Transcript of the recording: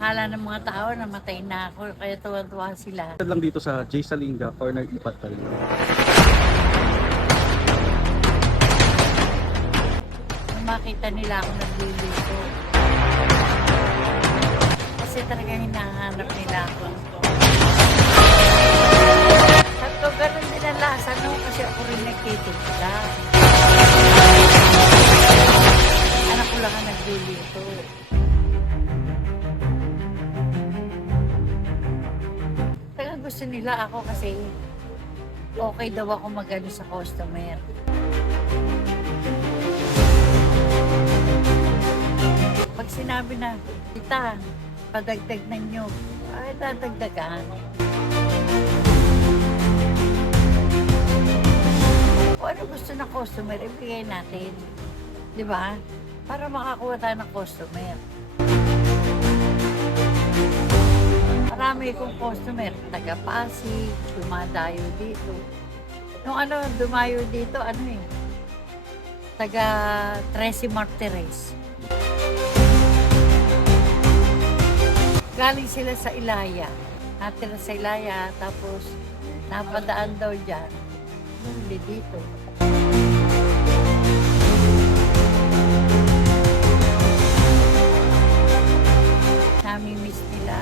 Akala ng mga tao namatay na ako, kaya tuwa-tuwa sila. Lang dito sa J. Salinga, corner Ipat pa rin. Nung makita nila ako nagluluto. Kasi talaga hinahanap nila ako. Sabi ko, ganun din ang lasa, no? Kasi ako rin nagtitinda. Anak ko lang ang nagluluto. Talagang gusto nila ako kasi okay daw ako magano sa customer. Pag sinabi na, tita, padagdag na nyo, ay dadagdagan. Kung ano gusto ng customer, ibigay natin. Di ba? Para makakuha tayo ng customer. Marami kong customer, taga-Pasig, dumadayo dito. Nung dumayo dito, taga Tracy Martires. Galing sila sa Ilaya. Natira sa Ilaya, tapos napadaan daw dyan. Bumili dito. Nami-miss nila